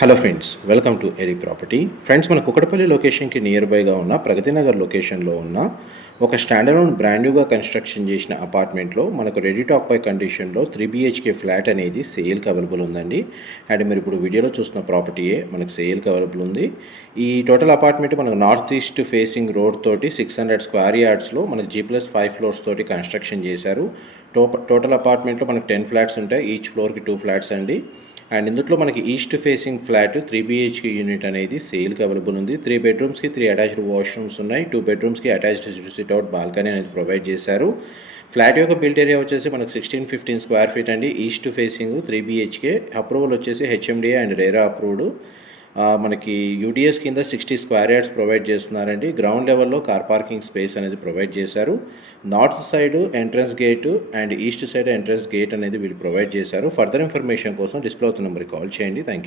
Hello friends, welcome to ఎరీ property. Friends, మన కుకటపల్లి లొకేషన్కి నియర్ బైగా ఉన్న ప్రగతి నగర్ లొకేషన్లో ఉన్న ఒక స్టాండర్డ్ బ్రాండ్ న్యూగా కన్స్ట్రక్షన్ చేసిన అపార్ట్మెంట్లో మనకు రెడీ టాక్ పై కండిషన్లో 3 BHK ఫ్లాట్ అనేది సేల్కి అవైలబుల్ ఉందండి. అండ్ మీరు ఇప్పుడు వీడియోలో చూస్తున్న ప్రాపర్టీయే మనకు సేల్కి అవైలబుల్ ఉంది. ఈ టోటల్ అపార్ట్మెంట్ మనకు నార్త్ ఈస్ట్ ఫేసింగ్ రోడ్ తోటి 600 స్క్వేర్ యార్డ్స్లో మనకు G+5 ఫ్లోర్స్ తోటి కన్స్ట్రక్షన్ చేశారు. టోటల్ అపార్ట్మెంట్లో మనకు 10 ఫ్లాట్స్ ఉంటాయి. ఈచ్ ఫ్లోర్కి 2 ఫ్లాట్స్ అండి. అండ్ ఇందులో మనకి east facing flat 3 BHK unit అనేది సేల్కి అవైలబుల్ ఉంది. 3 బెడ్రూమ్స్కి 3 అటాచ్డ్ వాష్రూమ్స్ ఉన్నాయి. 2 బెడ్రూమ్స్కి అటాచ్డ్ సిట్అవుట్ బాల్కనీ అనేది ప్రొవైడ్ చేశారు. ఫ్లాట్ యొక్క బిల్ట్ ఏరియా వచ్చేసి మనకు 1615 స్క్వేర్ ఫీట్ అండి. East facing 3 BHK. అప్రూవల్ వచ్చేసి HMDA అండ్ రేరా అప్రూవ్డ్. మనకి యూటీఎస్ కింద 60 స్క్వేర్ యార్డ్స్ ప్రొవైడ్ చేస్తున్నారండి. గ్రౌండ్ లెవెల్లో కార్ పార్కింగ్ స్పేస్ అనేది ప్రొవైడ్ చేశారు. North side entrance gate and east side entrance gate అనేది వీళ్ళు ప్రొవైడ్ చేశారు. ఫర్దర్ ఇన్ఫర్మేషన్ కోసం డిస్ప్లే అవుతున్న నెంబర్కి కాల్ చేయండి. Thank you.